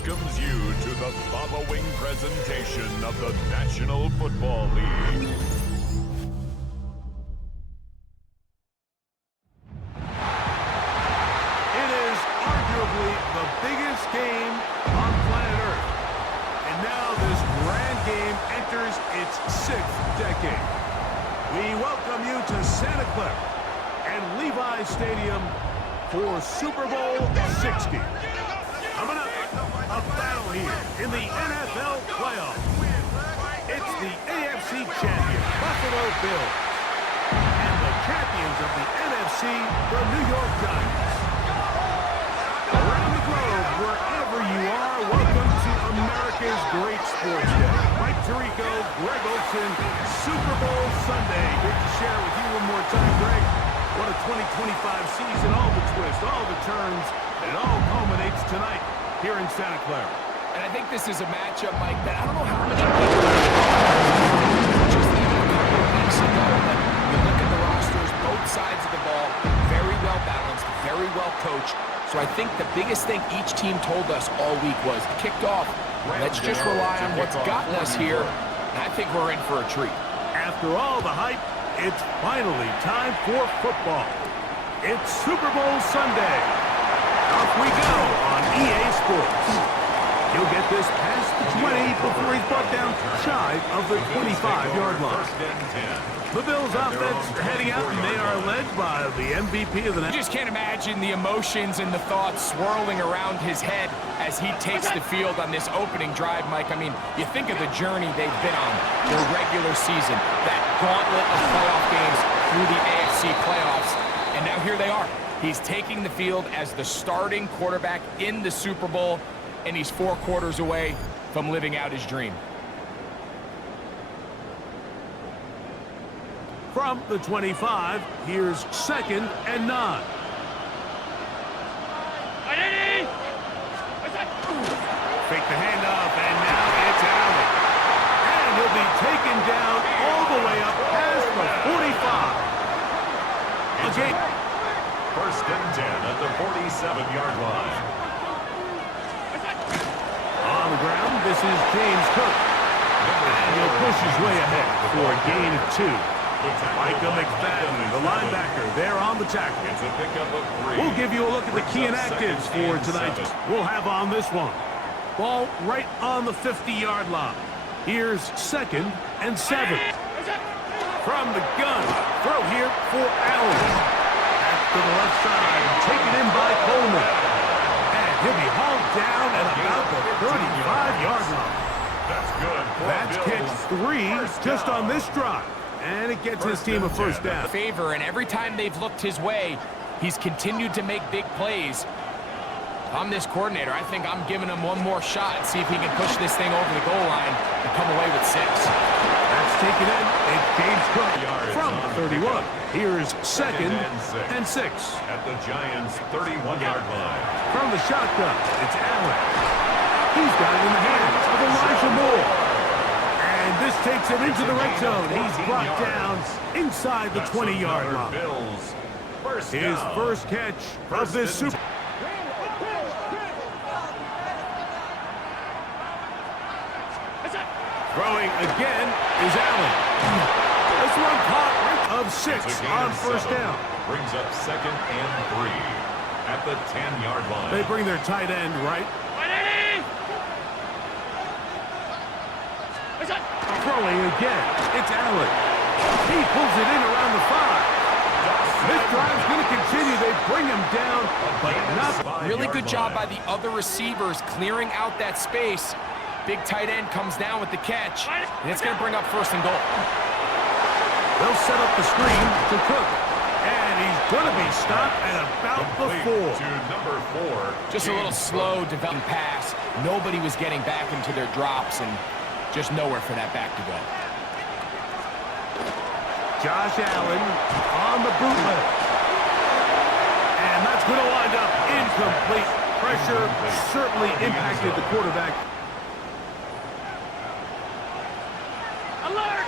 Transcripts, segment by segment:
welcomes you to the following presentation of the National Football League. It is arguably the biggest game on planet Earth. And now this grand game enters its 6th decade. We welcome you to Santa Clara and Levi Stadium for Super Bowl 60. Coming up, a battle here in the NFL playoffs. It's the AFC champion, Buffalo Bills, and the champions of the NFC, the New York Giants. Around the globe, wherever you are, welcome to America's great sports day. Mike Tirico, Greg Olson, Super Bowl Sunday. Great to share with you one more time, Greg. What a 2025 season, all the twists, all the turns, and it all culminates tonight here in Santa Clara. And I think this is a matchup, Mike, that I don't know how many people just even a couple of weeks ago, but you look at the rosters, both sides of the ball, very well balanced, very well coached. So I think the biggest thing each team told us all week was, kicked off, let's just rely on what's gotten us here, and I think we're in for a treat. After all the hype, it's finally time for football. It's Super Bowl Sunday. Off we go on EA Sports. He'll get this past the 20 before he's brought down shy of the 25-yard line. The Bills offense heading out, and they are led by the MVP of the night. You just can't imagine the emotions and the thoughts swirling around his head as he takes the field on this opening drive, Mike. I mean, you think of the journey they've been on, their regular season, that gauntlet of playoff games through the AFC playoffs, and now here they are. He's taking the field as the starting quarterback in the Super Bowl, and he's 4 quarters away from living out his dream. From the 25, here's 2nd and 9. Fake the handoff, and now it's Allen. And he'll be taken down all the way up past the 45. Okay. 1st and 10 at the 47-yard line. On the ground, this is James Cook. And he'll push his way ahead for a gain of 2. Micah McFadden, the linebacker, there on the tackle. It's a pickup of 3. We'll give you a look at the key inactives for tonight. We'll have on this one. Ball right on the 50-yard line. Here's 2nd and 7. From the gun, throw here for Allen. Back to the left side, taken in by Coleman. And he'll be hauled down at about the 35-yard line. That's good. That's catch 3 just on this drive. And it gets his team a first down. Favor, and every time they've looked his way, he's continued to make big plays. If I'm this coordinator, I think I'm giving him one more shot and see if he can push this thing over the goal line and come away with 6. That's taken in. It's James Cook from the 31. Here's 2nd and 6. At the Giants' 31-yard line. From the shotgun, it's Allen. He's got it in the hands of Elijah Moore. And this takes him into the red zone. He's brought down inside the 20-yard line. His first catch of this Super Bowl. Throwing again is Allen. This one caught of 6 on first down. Brings up 2nd and 3 at the 10-yard line. They bring their tight end right. Throwing again, it's Allen. He pulls it in around the 5. This drive's going to continue. They bring him down, but not. Really good job by the other receivers clearing out that space. Big tight end comes down with the catch, and it's going to bring up 1st and goal. They'll set up the screen to Cook, and he's going to be stopped at about the 4. To number 4. Just a little slow developing pass. Nobody was getting back into their drops, and just nowhere for that back to go. Josh Allen on the bootleg. And that's going to wind up incomplete. Pressure certainly impacted the quarterback. Alert!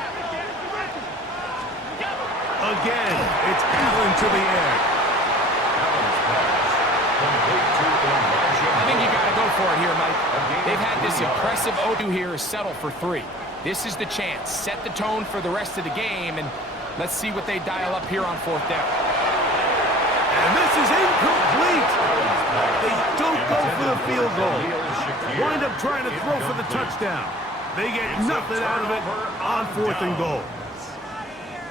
Again, it's Allen to the air. Allen's pass complete to Elijah. I think you got to go for it here, Mike. this impressive O2 here is settle for 3. This is the chance. Set the tone for the rest of the game, and let's see what they dial up here on 4th down. And this is incomplete. They don't go for the field goal. Wind up trying to throw for the touchdown. They get nothing out of it on 4th and goal.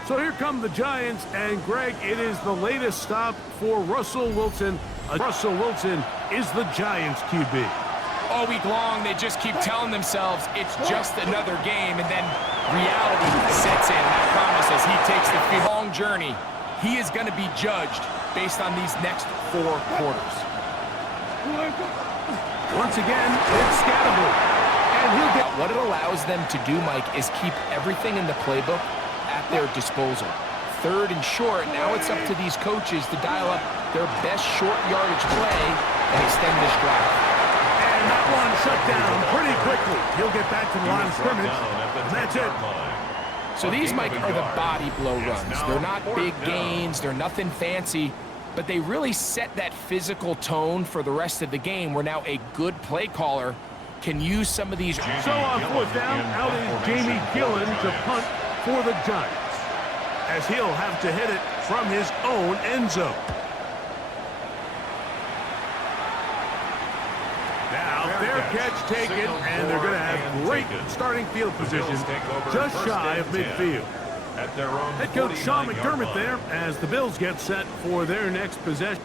So here come the Giants, and Greg, it is the latest stop for Russell Wilson. Russell Wilson is the Giants QB. All week long, they just keep telling themselves it's just another game, and then reality sets in. I promise, as he takes the long journey, he is going to be judged based on these next 4 quarters. Once again, it's Scatterable. And he'll get... What it allows them to do, Mike, is keep everything in the playbook at their disposal. 3rd and short, now it's up to these coaches to dial up their best short yardage play and extend this drive. And that one shut down pretty quickly. He'll get back to the line of scrimmage, and that's it. So these, Mike, are the body blow runs. They're not big gains, they're nothing fancy, but they really set that physical tone for the rest of the game where now a good play caller can use some of these. So on 4th down, out is Jamie Gillen to punt for the Giants, as he'll have to hit it from his own end zone. Now, their catch taken, and they're going to have great starting field position just shy of midfield. Head coach Sean McDermott there as the Bills get set for their next possession.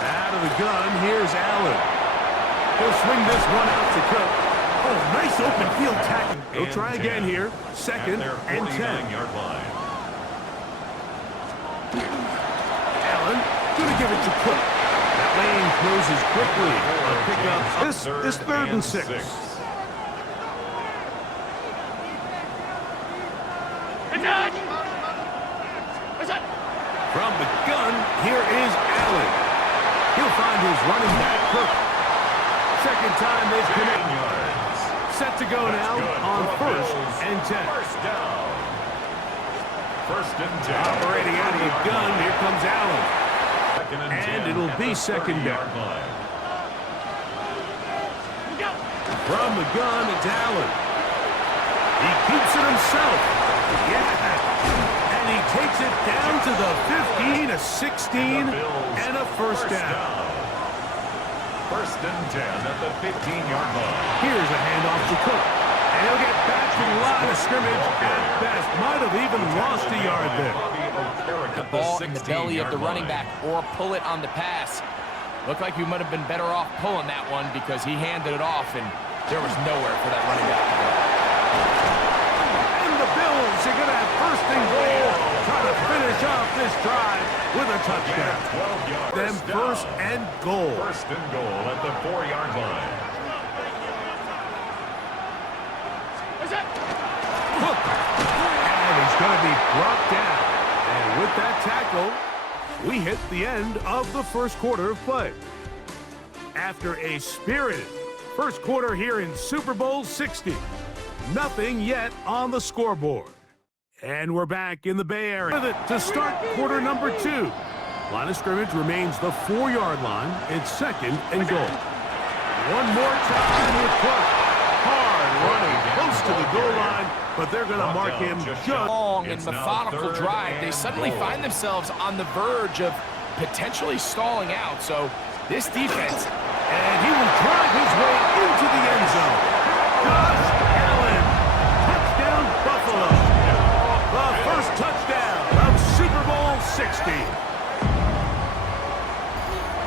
Out of the gun, here's Allen. He'll swing this one out to Cook. Oh, nice open field tackle. He'll try again here. 2nd and 10. Allen gonna give it to Cook. That lane closes quickly. A pickup. This 3rd and 6. From the gun, here is Allen. He'll find his running back, Cook. 2nd time they've connected. Set to go now on 1st and 10. First and 10. Operating out of the gun, here comes Allen. And it'll be 2nd down. From the gun, it's Allen. He keeps it himself. Yeah. And he takes it down to the 15, a 16, and a 1st down. First and 10 at the 15-yard line. Here's a handoff to Cook. And he'll get back to the line of scrimmage at best. Might have even lost a yard there. The ball in the belly of the running back or pull it on the pass. Looked like we might have been better off pulling that one because he handed it off and there was nowhere for that running back to go. And the Bills are going to have 1st and goal, trying to finish off this drive with a touchdown. Then 1st and goal. 1st and goal at the 4-yard line. Cook. And he's going to be brought down. And with that tackle, we hit the end of the 1st quarter of play. After a spirited 1st quarter here in Super Bowl 60, nothing yet on the scoreboard. And we're back in the Bay Area with it to start quarter number 2. Line of scrimmage remains the 4-yard line. It's 2nd and goal. One more time with Clark. Hard running close to the goal line, but they're going to mark him just long and methodical drive. They suddenly find themselves on the verge of potentially stalling out. So this defense, and he will drive his way into the end zone. Josh Allen, touchdown Buffalo. The first touchdown of Super Bowl 60.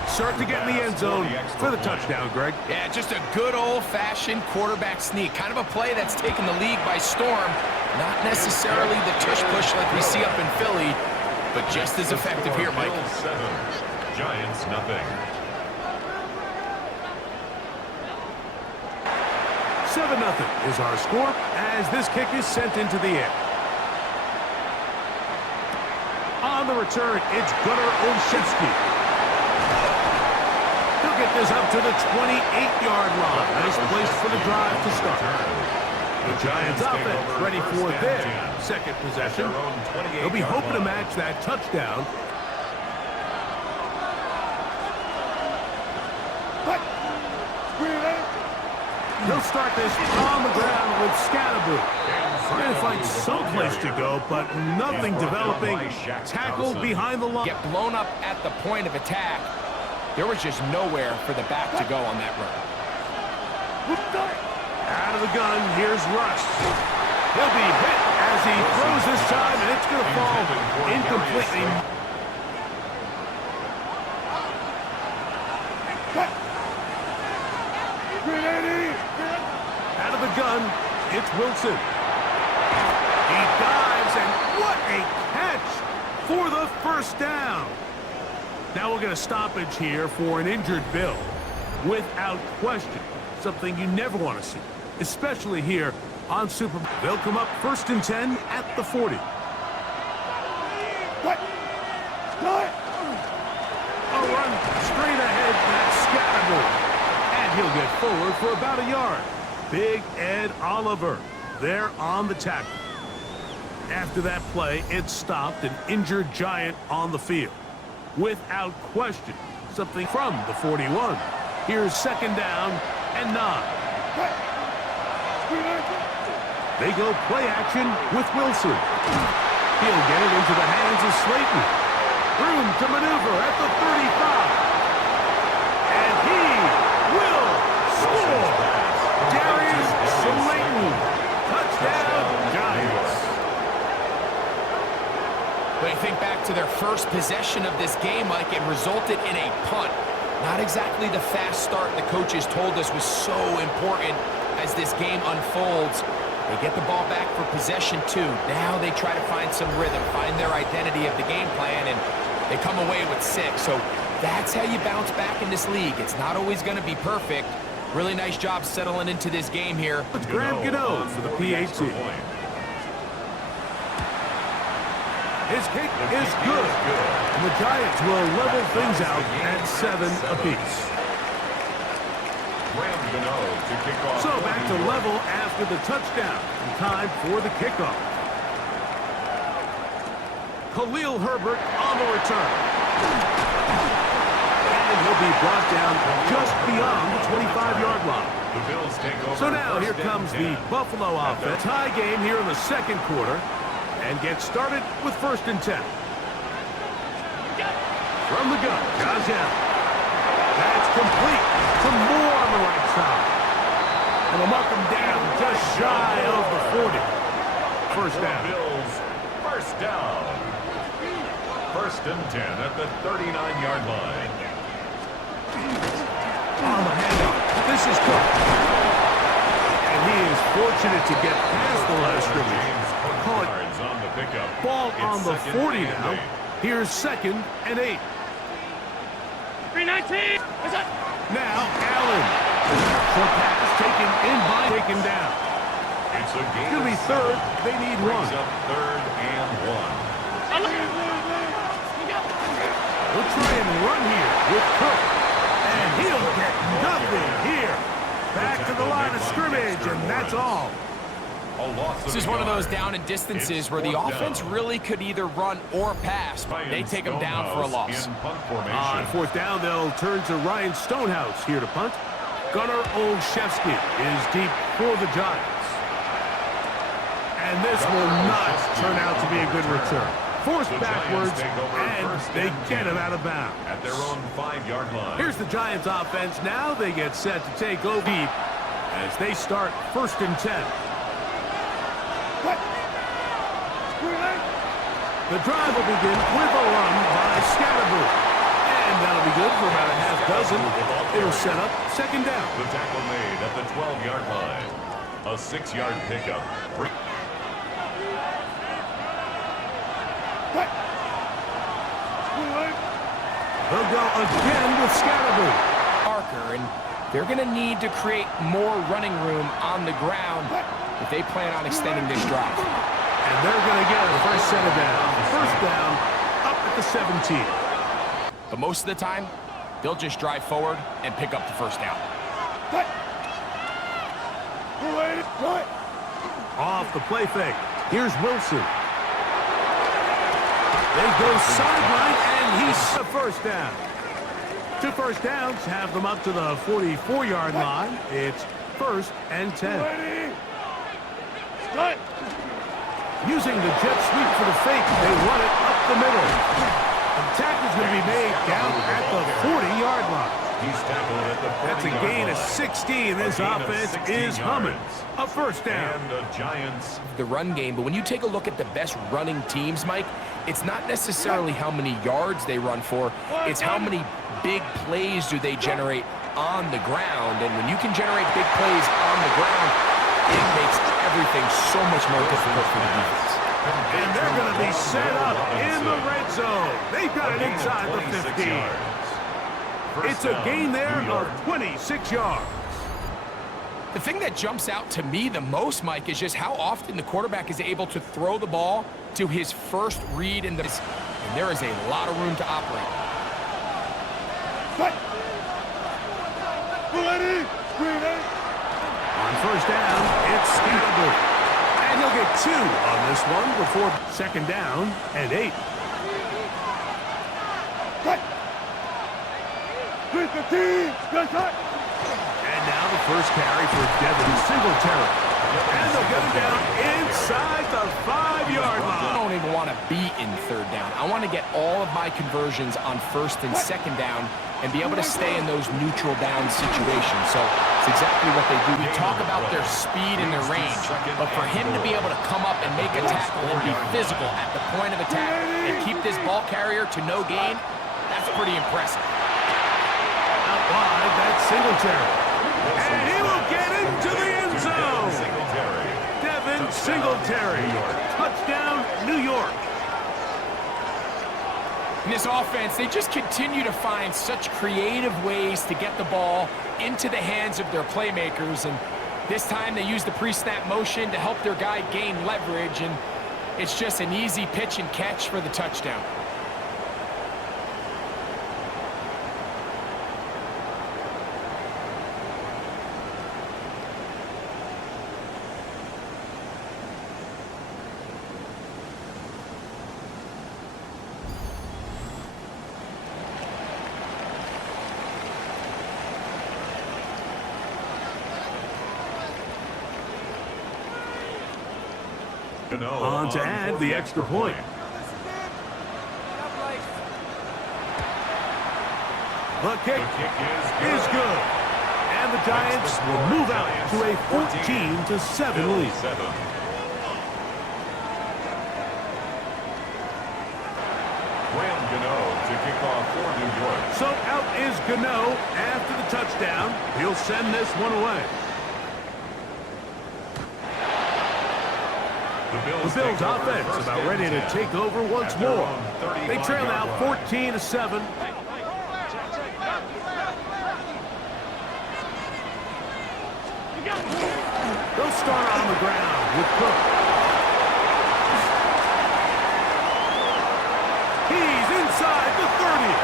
Start to get in the end zone for the touchdown, Greg. Yeah, just a good old-fashioned quarterback sneak. Kind of a play that's taken the league by storm. Not necessarily the tush-push like we see up in Philly, but just as effective here, Mike. 7, Giants nothing. 7-0 is our score as this kick is sent into the air. On the return, it's Gunnar Olszewski. He'll get this up to the 28-yard line. Nice place for the drive to start. The Giants offense ready for their 2nd possession. They'll be hoping to match that touchdown. He'll start this on the ground with Scatterboo. Trying to find some place to go, but nothing developing. Tackled behind the line. Get blown up at the point of attack. There was just nowhere for the back to go on that run. Out of the gun, here's Rush. He'll be hit as he throws this time, and it's going to fall incompletely. Out of the gun, it's Wilson. He dives, and what a catch for the first down. Now we'll get a stoppage here for an injured Bill. Without question, something you never want to see, especially here on Super Bowl. They'll come up 1st and 10 at the 40. A run straight ahead, that's Scatterboo. And he'll get forward for about a yard. Big Ed Oliver there on the tackle. After that play, it stopped an injured Giant on the field. Without question, something from the 41. Here's 2nd down and 9. They go play action with Wilson. He'll get it into the hands of Slayton. Room to maneuver at the 35. And he will score. Darius Slayton. Touchdown, Giants. When you think back to their first possession of this game, Mike, it resulted in a punt. Not exactly the fast start the coaches told us was so important as this game unfolds. They get the ball back for possession 2. Now they try to find some rhythm, find their identity of the game plan, and they come away with 6. So that's how you bounce back in this league. It's not always going to be perfect. Really nice job settling into this game here. It's Graham Gano for the PAT. His kick is good. And the Giants will level things out at 7 apiece. So back to level after the touchdown. And time for the kickoff. Khalil Herbert on the return. And he'll be brought down just beyond the 25-yard line. So now here comes the Buffalo offense. Tie game here in the 2nd quarter. And get started with 1st and 10. From the gun, Josh Allen. That's complete to Moore on the right side. And they'll mark him down just shy of the 40. First down. Bills, first down. 1st and 10 at the 39-yard line. On the handoff. This is Cook. And he is fortunate to get past the line of scrimmage. Call it ball on the 40 now. Here's 2nd and 8. 319. Now Allen. Short pass taken in by taken down. It's a game. It'll be 3rd. They need 1. Up 3rd and 1. We'll try and run here with Cook. And he'll get nothing here. Back to the line of scrimmage, and that's all. This is one of those down and distances where the offense really could either run or pass, but they take them down for a loss. On 4th down, they'll turn to Ryan Stonehouse here to punt. Gunnar Olszewski is deep for the Giants. And this will not turn out to be a good return. Forced backwards, and they get him out of bounds. At their own 5-yard line. Here's the Giants offense. Now they get set to take over deep as they start 1st and 10. The drive will begin with a run by Scatterboo. And that'll be good for about a half dozen. It'll set up 2nd down. The tackle made at the 12-yard line. A 6-yard pickup. They'll go again with Scatterboo. Parker, and they're going to need to create more running room on the ground if they plan on extending this drive. And they're going to get a first set of down. 1st down, up at the 17. But most of the time, they'll just drive forward and pick up the 1st down. Off the play fake. Here's Wilson. They go sideline, and he's the 1st down. 2 first downs have them up to the 44-yard line. It's first and 10. Using the jet sweep for the fake, they run it up the middle. The tackle's going to be made down at the 40-yard line. He's tackled at the 40-yard line. That's a gain of 16. This offense is humming. A first down. And the Giants. The run game, but when you take a look at the best running teams, Mike, it's not necessarily how many yards they run for, it's how many big plays do they generate on the ground. And when you can generate big plays on the ground, it makes everything so much more difficult for the defense. And they're going to be set up in the red zone. They've got it inside the 15. It's a gain there of 26 yards. The thing that jumps out to me the most, Mike, is just how often the quarterback is able to throw the ball to his first read in this. And there is a lot of room to operate. On first down, it's Scattergood. And he'll get 2 on this one before second down and 8. And now the first carry for Devin Singletary. And they'll get him down inside the 5-yard line. I don't even want to be in third down. I want to get all of my conversions on first and second down and be able to stay in those neutral down situations. So it's exactly what they do. We talk about their speed and their range, but for him to be able to come up and make a tackle and be physical at the point of attack and keep this ball carrier to no gain, that's pretty impressive. Out wide, that's Singletary. And he will get into the end zone. Devin Singletary. Touchdown, New York. In this offense, they just continue to find such creative ways to get the ball into the hands of their playmakers. And this time they use the pre-snap motion to help their guy gain leverage. And it's just an easy pitch and catch for the touchdown. On to add the extra point. The kick is good. And the Giants will move out to a 14-7 lead. To kick off for New York. So out is Gano after the touchdown. He'll send this one away. The Bills offense about ready to take over once more. They trail now 14-7. They'll start on the ground with Cook. He's inside the 30.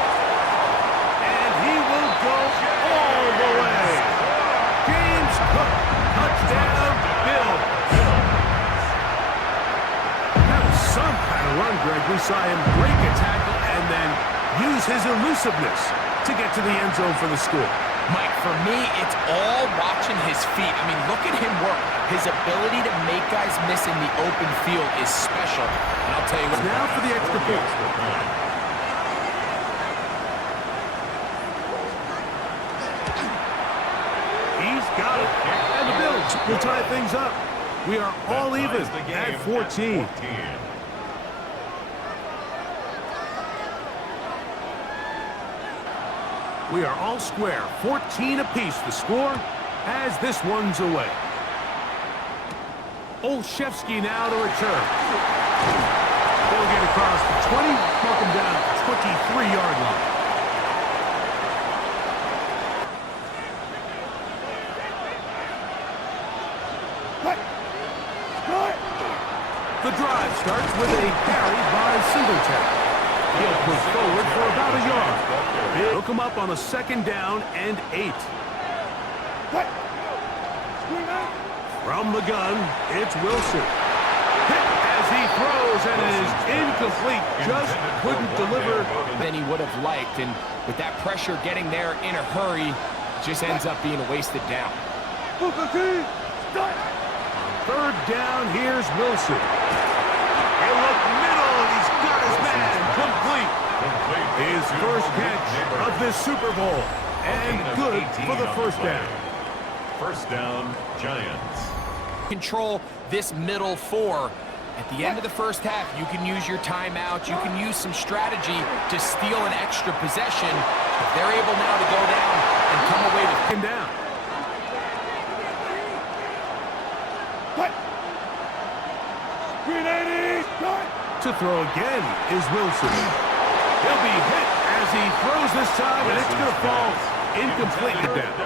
And he will go all the way. James Cook, touchdown, Bills. Some kind of run, Greg. We saw him break a tackle and then use his elusiveness to get to the end zone for the score. Mike, for me, it's all watching his feet. I mean, look at him work. His ability to make guys miss in the open field is special. And I'll tell you what. Now for the extra point. He's got it. And the Bills will tie things up. We are all even at 14. We are all square, 14 apiece the score as this one's away. Olszewski now to return. They'll get across the 20, knock him down at the 23-yard line. The drive starts with a carry by Singletary. He'll push forward for about a yard. He'll come up on a second down and 8. From the gun, it's Wilson. Hit as he throws, and it is incomplete. Just couldn't deliver. Than he would have liked, and with that pressure getting there in a hurry, just ends up being a wasted down. Third down, here's Wilson. He'll look middle, and he's got his man complete. His first catch of this Super Bowl, and good for the first down. First down, Giants. Control this middle four. At the end of the first half, you can use your timeout. You can use some strategy to steal an extra possession. If they're able now to go down and come away with him down. To throw again is Wilson. He'll be hit as he throws this time, and it's going to fall incomplete down.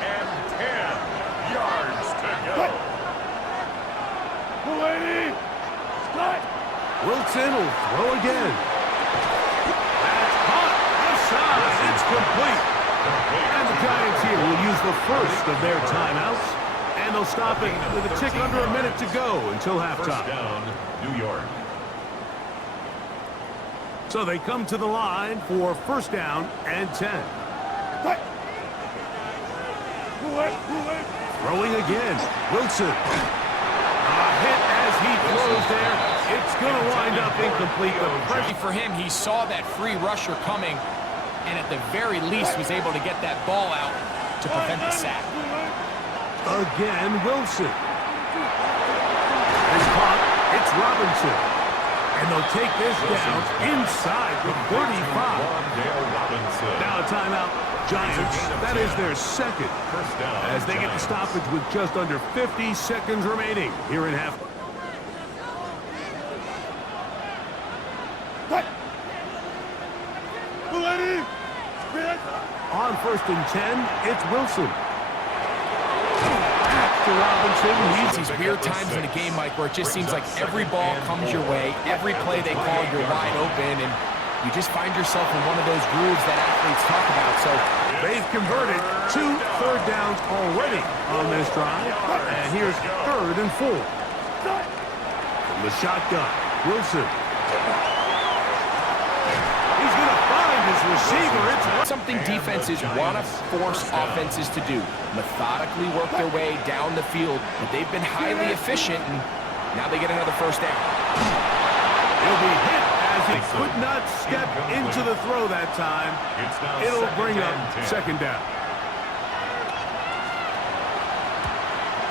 And 10 yards to go. Wilson will throw again. That's caught. Outside. It's complete. And the Giants here will use the first of their timeouts. And they'll stop it with a tick under a minute to go until halftime. First down, New York. So they come to the line for first down and 10. Throwing again. Wilson. A hit as he throws there. It's going to wind up incomplete. The pressure for him, he saw that free rusher coming, and at the very least was able to get that ball out to prevent the sack. Again, Wilson. It's caught. It's Robinson. And they'll take this down inside the 35. Now a timeout. Giants, that is their second. As they get the stoppage with just under 50 seconds remaining here in half. On first and 10, it's Wilson. Robinson. These weird times in a game, Mike, where it just seems like every ball comes your way, every play they call, you're wide open, and you just find yourself in one of those grooves that athletes talk about. So they've converted 2 third downs already on this drive, and here's 3rd and 4. From the shotgun, Wilson. He's going to find his receiver. It's something defenses want to force offenses to do. Methodically work their way down the field, but they've been highly efficient, and now they get another first down. He'll be hit as he could not step into the throw that time. It'll bring up second down.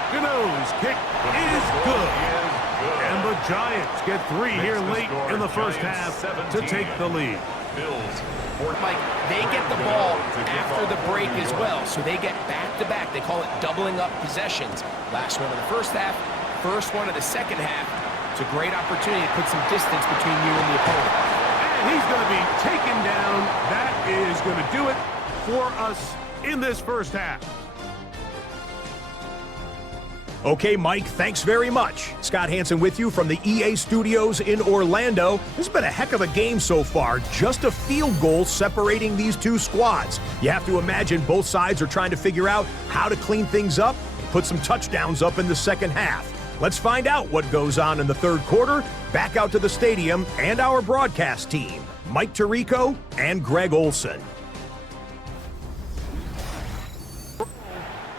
Gano's kick is good. And the Giants get 3 here late in the first half to take the lead. Mike, they get the ball after the break as well, so they get back-to-back. They call it doubling up possessions. Last one of the first half, first one of the second half. It's a great opportunity to put some distance between you and the opponent. And he's going to be taken down. That is going to do it for us in this first half. Okay, Mike, thanks very much. Scott Hansen with you from the EA Studios in Orlando. This has been a heck of a game so far. Just a field goal separating these two squads. You have to imagine both sides are trying to figure out how to clean things up and put some touchdowns up in the second half. Let's find out what goes on in the third quarter. Back out to the stadium and our broadcast team, Mike Tirico and Greg Olson.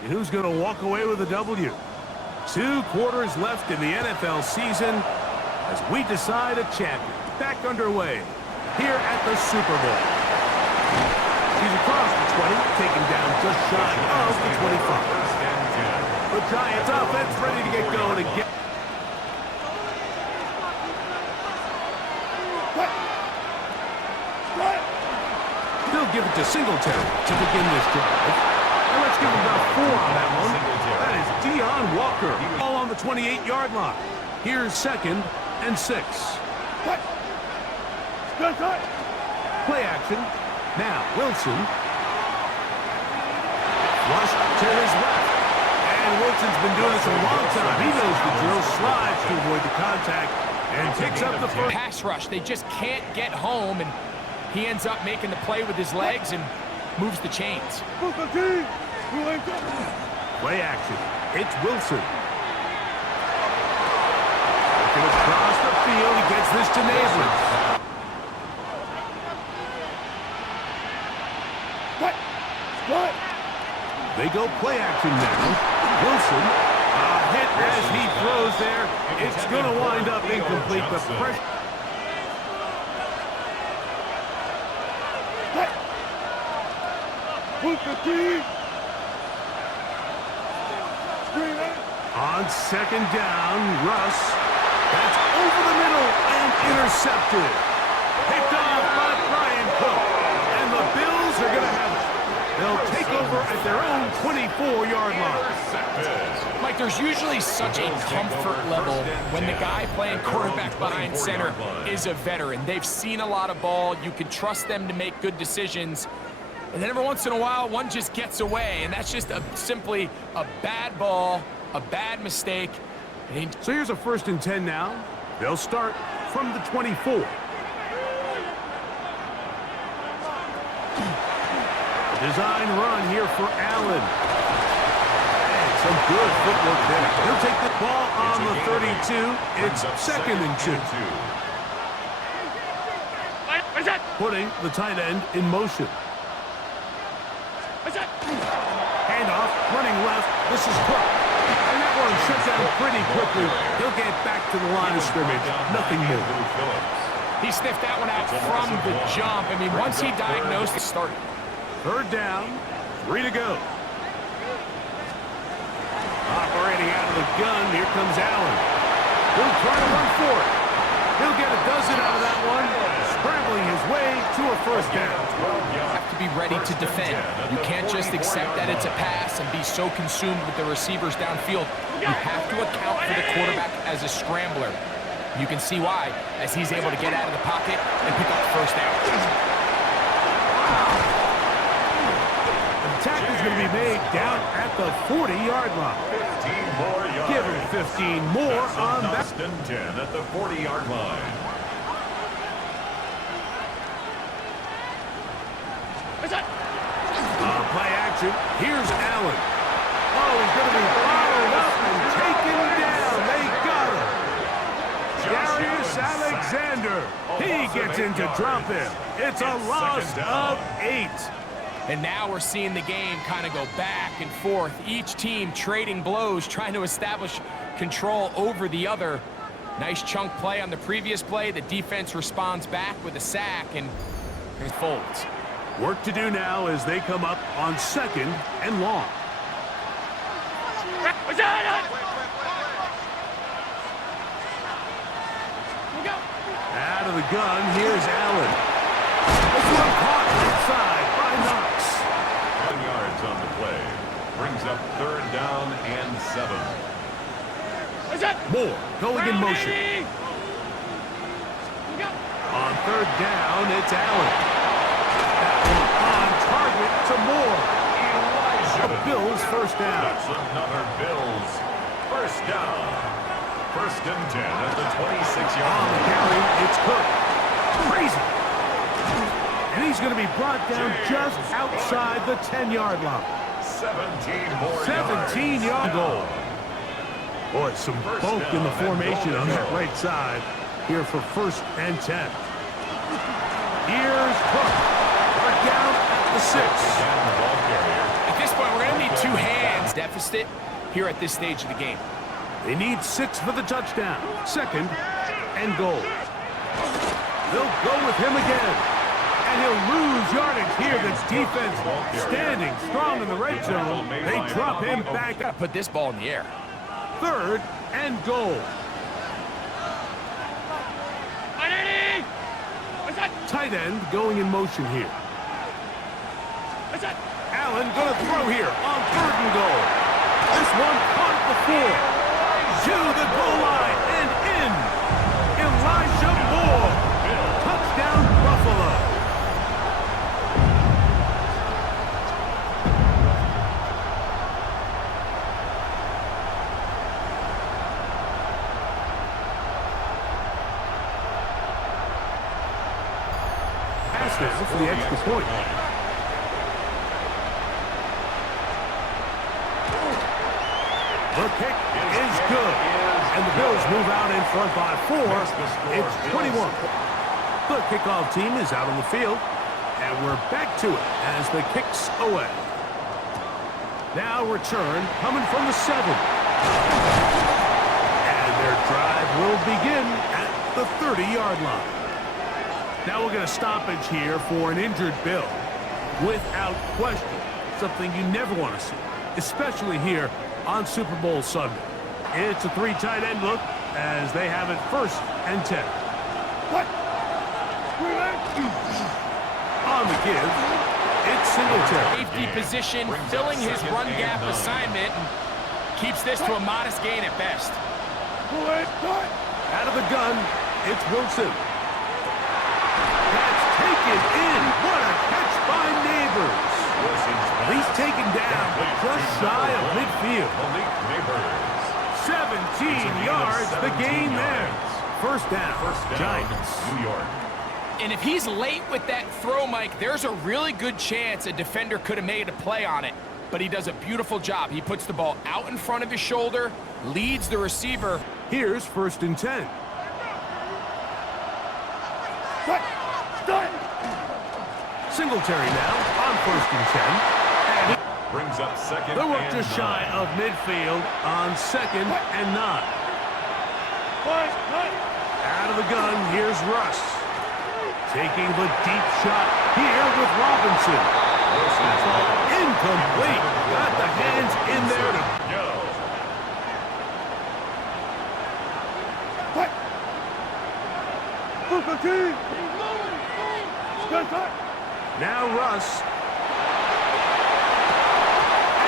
Who's going to walk away with a W? 2 quarters left in the NFL season as we decide a champion. Back underway here at the Super Bowl. He's across the 20, taken down just shy of the 25. The Giants offense ready to get going again. They'll give it to Singletary to begin this drive. And let's give him about 4 on that one. That is Deion Walker. All on the 28-yard line. Here's 2nd and 6. Play action. Now Wilson. Flush to his left. And Wilson's been doing this a long time. He knows the drill. Slides to avoid the contact and picks up the first. Pass rush. They just can't get home, and he ends up making the play with his legs and moves the chains. Play action. It's Wilson. Looking across the field. He gets this to Neighbors. They go play action now. Wilson, a hit as he throws there. It's going to wind up incomplete. The pressure. On second down, Russ. That's over the middle and intercepted. Picked off by Brian Cook. And the Bills are going to have it. They'll take over at their own 24-yard line. Mike, there's usually such a comfort level when the guy playing quarterback behind center is a veteran. They've seen a lot of ball. You can trust them to make good decisions. And then every once in a while, one just gets away. And that's just simply a bad ball, a bad mistake. So here's a 1st and 10 now. They'll start from the 24. Design run here for Allen. And some good footwork there. He'll take the ball on the 32. It's 2nd and 2. Putting the tight end in motion. Handoff, running left. This is Cook. And that one shut down pretty quickly. He'll get back to the line of scrimmage. Nothing more. He sniffed that one out from the jump. I mean, once he diagnosed the start. 3rd down, 3 to go. Operating out of the gun, here comes Allen. He'll try to run for it. He'll get a dozen out of that one, scrambling his way to a 1st down. You have to be ready to defend. You can't just accept that it's a pass and be so consumed with the receivers downfield. You have to account for the quarterback as a scrambler. You can see why, as he's able to get out of the pocket and pick up the 1st down. Attack is going to be made down at the 40-yard line. 15 more yards. Give him 15 more on that. 1st and 10 at the 40-yard line. Play action. Here's Allen. Oh, he's going to be followed up and taken down. They got him. Darius Alexander. He gets in to drop him. It's a loss of 8. And now we're seeing the game kind of go back and forth. Each team trading blows, trying to establish control over the other. Nice chunk play on the previous play. The defense responds back with a sack, and it folds. Work to do now as they come up on 2nd and long. Out of the gun, here's Allen. This one caught inside by Knox. 10 yards on the play. Brings up 3rd down and 7. Moore going in motion. On 3rd down, it's Allen. That one on target to Moore. The Bills 1st down. That's another Bills 1st down. 1st and 10 at the 26-yard On the line. carry, it's Cook. Crazy. And he's going to be brought down just outside the 10-yard line. 17 more 17-yard goal. Boy, some bulk in the formation on that right side here for 1st and 10. Here's Cook. We're down at the 6. At this point, we're going to need 2 hands deficit here at this stage of the game. They need 6 for the touchdown. 2nd and goal. They'll go with him again. And he'll lose yardage here. The defense standing strong in the red zone. They drop him back. Got to put this ball in the air. 3rd and goal. Tight end going in motion here. Allen going to throw here on 3rd and goal. This one caught at the 4. To the goal line and in. Elijah Moore. Touchdown Buffalo. Pass now for the extra point. The kick is good. And the Bills move out in front by 4. It's 21. The kickoff team is out on the field. And we're back to it as the kick's away. Now return coming from the 7. And their drive will begin at the 30-yard line. Now we'll get a stoppage here for an injured Bill. Without question, something you never want to see, especially here on Super Bowl Sunday. It's a 3 tight end look as they have it 1st and 10. What? On the give, it's Singletary. Safety position, filling his run gap assignment, and keeps this to a modest gain at best. Out of the gun, it's Wilson. That's taken in. What a catch by Neighbors. He's taken down, but just shy of midfield. 17 yards, the gain there. First down, Giants. New York. And if he's late with that throw, Mike, there's a really good chance a defender could have made a play on it. But he does a beautiful job. He puts the ball out in front of his shoulder, leads the receiver. Here's 1st and 10. Singletary now on 1st and 10. And Brings up second. the work and just shy 9. of midfield on 2nd and 9. Out of the gun, here's Russ. Taking the deep shot here with Robinson. That's all incomplete. Got the hands in there to now Russ.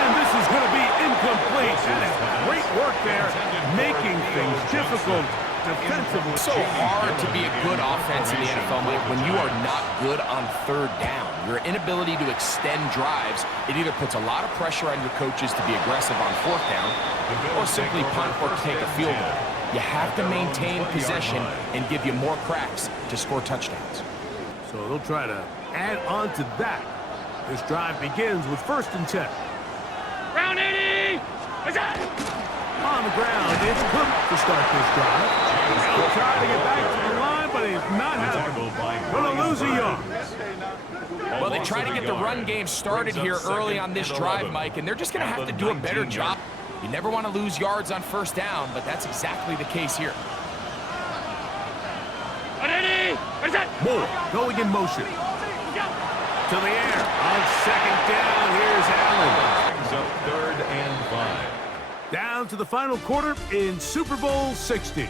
And this is going to be incomplete. That is great work there, making things difficult defensively. It's so hard to be a good offense in the NFL, Mike, when you are not good on 3rd down. Your inability to extend drives, it either puts a lot of pressure on your coaches to be aggressive on 4th down or simply punt or take a field goal. You have to maintain possession and give you more cracks to score touchdowns. So they'll try to add on to that. This drive begins with 1st and 10. Round 80! What's that? On the ground, it's Cook to start this drive. He'll try to get back to the line, but he's not having. Gonna lose a yard. Well, they try to get the run game started here early on this drive, Mike, and they're just going to have to do a better job. You never want to lose yards on 1st down, but that's exactly the case here. 180! What's that? Moore going in motion. To the air. On 2nd down, here's Allen. Brings up 3rd and 5. Down to the final quarter in Super Bowl 60.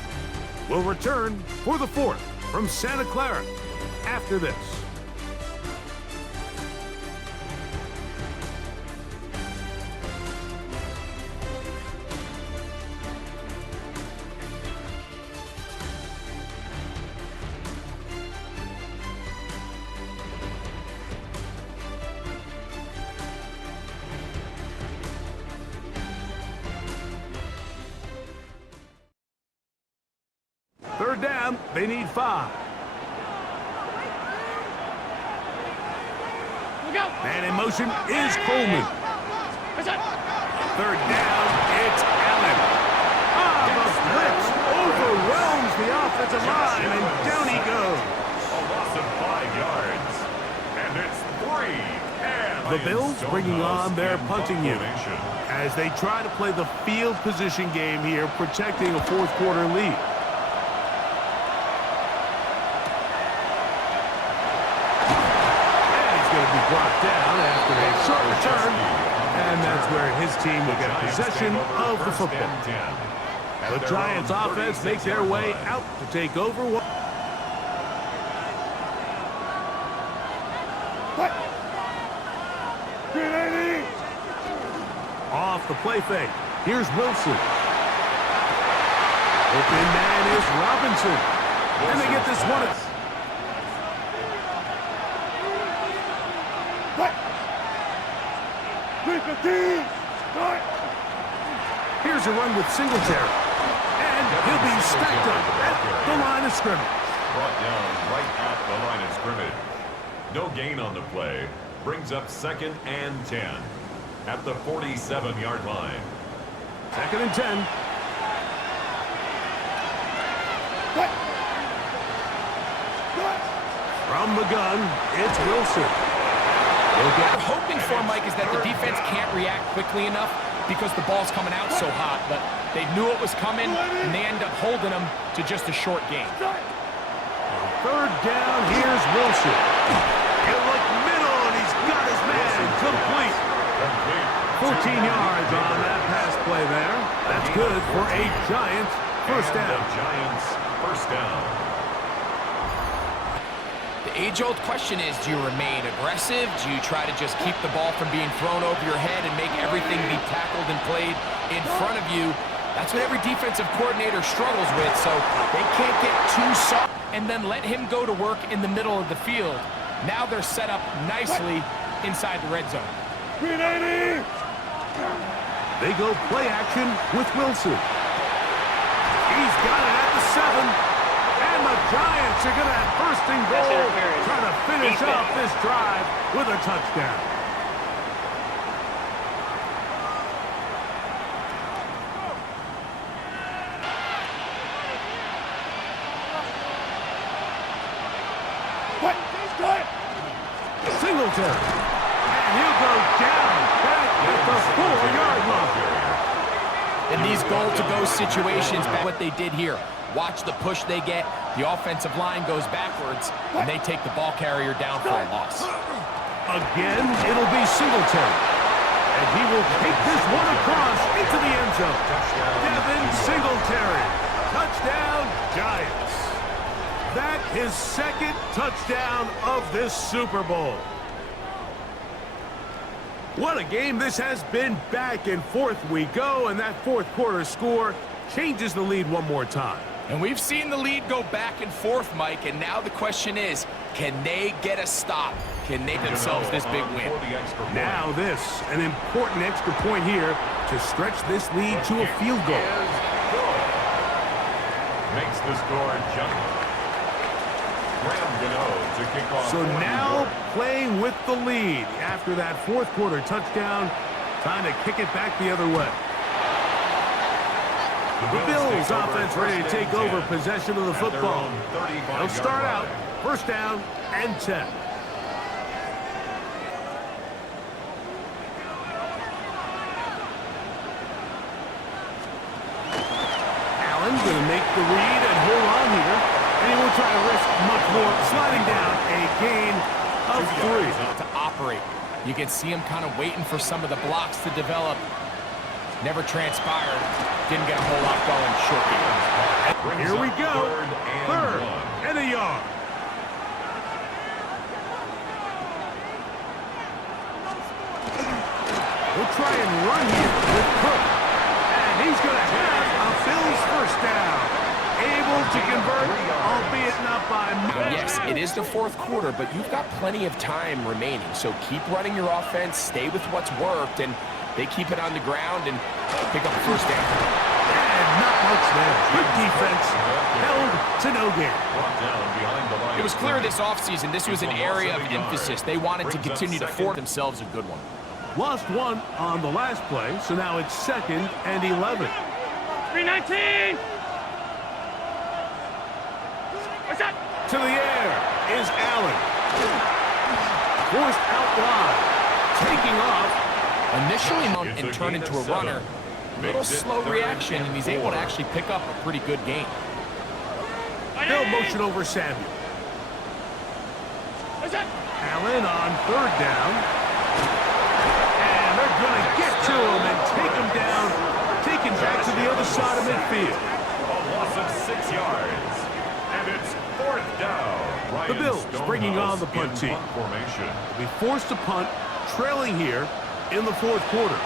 We'll return for the 4th from Santa Clara after this. Third down, they need 5. Look out! Man in motion is Coleman. What's that? 3rd down, it's Allen. The blitz overwhelms the offensive line, and down he goes. A loss of 5 yards. And it's 3. And The Bills bringing on their punting unit formation. as they try to play the field position game here, protecting a 4th quarter lead. Brought down after a short return, and that's where his team will get possession of the football. The Giants offense make their way out to take over. Off the play fake. Here's Wilson. Open man is Robinson. And they get this one. Here's a run with Singletary. And he'll be stacked up at the line of scrimmage. Brought down right at the line of scrimmage. No gain on the play. Brings up 2nd and 10 at the 47-yard line. 2nd and 10. From the gun, it's Wilson. What we're hoping for, Mike, is that the defense can't react quickly enough because the ball's coming out so hot, but they knew it was coming, and they end up holding them to just a short game. Third down, here's Wilson. He'll look middle, and he's got his man complete. 14 yards on that pass play there. That's good for a Giants first down. Giants first down. The age-old question is, do you remain aggressive? Do you try to just keep the ball from being thrown over your head and make everything be tackled and played in front of you? That's what every defensive coordinator struggles with, so they can't get too soft and then let him go to work in the middle of the field. Now they're set up nicely inside the red zone. 390! They go play action with Wilson. He's got it at the 7. And the Giants are going to have first and goal, trying to finish off this drive with a touchdown. Singletary. And he'll go down back at the 4-yard line. In these goal-to-go situations, what they did here, watch the push they get, the offensive line goes backwards, and they take the ball carrier down for a loss. Again, it'll be Singletary. And he will take this one across into the end zone. Devin Singletary. Touchdown, Giants. That is second touchdown of this Super Bowl. What a game this has been. Back and forth we go, and that fourth quarter score changes the lead one more time. And we've seen the lead go back and forth, Mike, and now the question is, can they get a stop? Can they themselves this big win? Now this, an important extra point here to stretch this lead to a field goal. Makes the score jump. So now playing with the lead after that fourth quarter touchdown, trying to kick it back the other way. The Bills offense ready to take over possession of the football. They'll start out first down and 10. Allen's going to make the read and hold on here. And he won't try to risk much more, sliding down a gain of 3. To operate. You can see him kind of waiting for some of the blocks to develop. Never transpired. Didn't get a whole lot going short game. Here we go. Third and a yard. We'll try and run here with Cook. And he's going to have a Bills first down. Able to convert, albeit not by much. Yes, it is the fourth quarter, but you've got plenty of time remaining. So keep running your offense, stay with what's worked, and they keep it on the ground and pick up the first down. And not much there. Good defense. Held to no gain. It was clear this offseason this was an area of emphasis. They wanted to continue to force themselves a good one. Lost one on the last play, so now it's second and 11. 319! To the air is Allen. Forced out wide. Taking off. Initially and turned into a runner. A little slow reaction, and he's able to actually pick up a pretty good game. They'll motion over Samuel. Allen on third down. And they're going to get to him and take him down. Taken back to the other side of midfield. A loss of 6 yards. And it's fourth down. The Bills bringing on the punt team. They'll be forced to punt, trailing here in the fourth quarter.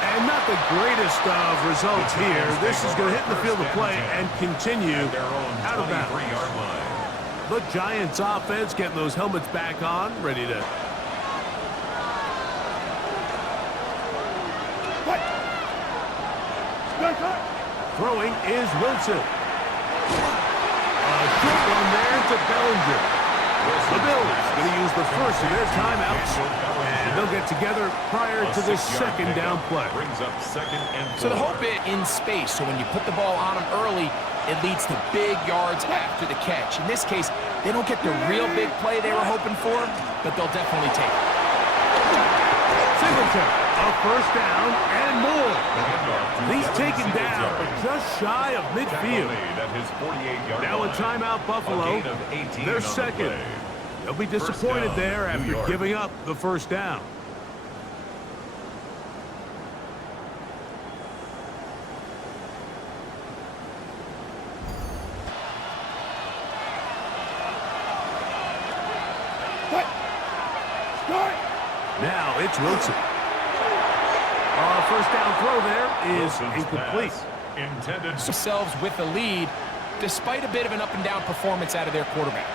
And not the greatest of results here. This is going to hit the field of play and continue out of bounds. The Giants offense getting those helmets back on, ready to... Throwing is Wilson. A good one there to Bellinger. The Bills going to use the first of their timeouts, and they'll get together prior to the second down play. Brings up second and 4. So the hope is in space, so when you put the ball on him early, it leads to big yards after the catch. In this case, they don't get the real big play they were hoping for, but they'll definitely take it. Singleton, a first down and more. He's taken down, but just shy of midfield. Now a timeout, Buffalo. They're second. They'll be disappointed there after giving up the first down. Now it's Wilson. First down throw there is incomplete. Intended Themselves with the lead, despite a bit of an up-and-down performance out of their quarterback.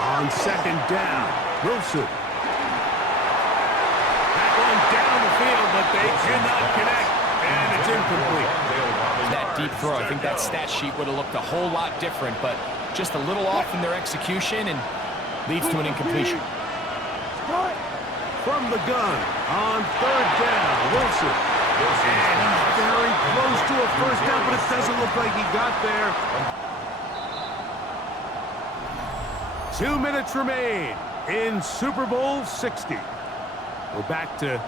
On second down, Wilson. That one down the field, but they cannot connect, and it's incomplete. That deep throw, I think that stat sheet would have looked a whole lot different, but just a little off in their execution and leads to an incompletion. From the gun, on third down, Wilson. And he's very close to a first down, but it doesn't look like he got there. 2 minutes remain in Super Bowl 60. We're back to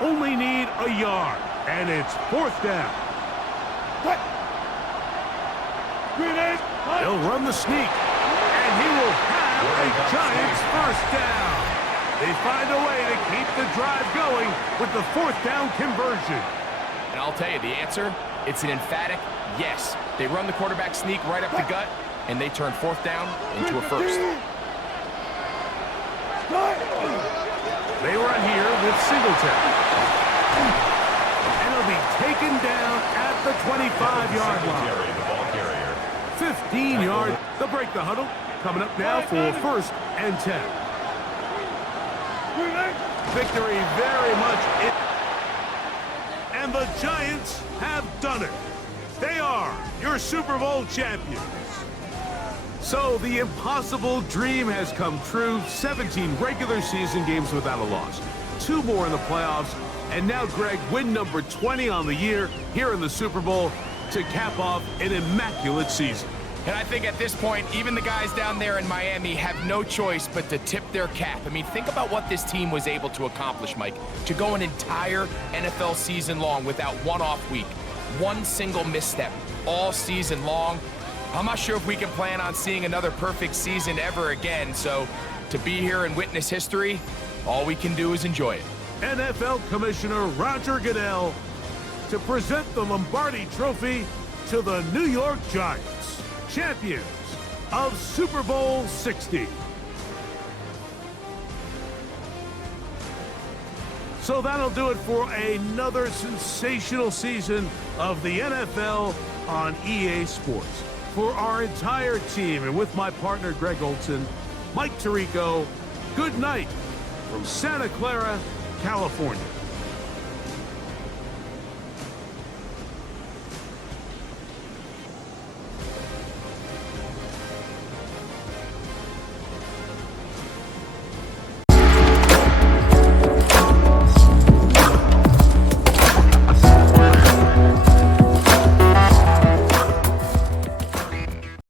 only need a yard, and it's fourth down. He'll run the sneak, and he will have a Giants first down. They find a way to keep the drive going with the fourth down conversion. And I'll tell you, the answer, it's an emphatic yes. They run the quarterback sneak right up the gut, and they turn fourth down into a first. They run here with Singleton. And he'll be taken down at the 25-yard line. 15 yards. They'll break the huddle. Coming up now for first and 10. Victory very much in. And the Giants have done it. They are your Super Bowl champions. So the impossible dream has come true. 17 regular season games without a loss. 2 more in the playoffs. And now, Greg, win number 20 on the year here in the Super Bowl to cap off an immaculate season. And I think at this point, even the guys down there in Miami have no choice but to tip their cap. I mean, think about what this team was able to accomplish, Mike. To go an entire NFL season long without one off week, one single misstep all season long. I'm not sure if we can plan on seeing another perfect season ever again. So to be here and witness history, all we can do is enjoy it. NFL Commissioner Roger Goodell to present the Lombardi Trophy to the New York Giants, champions of Super Bowl 60. So that'll do it for another sensational season of the NFL on EA Sports. For our entire team and with my partner Greg Olson, Mike Tirico, good night from Santa Clara, California.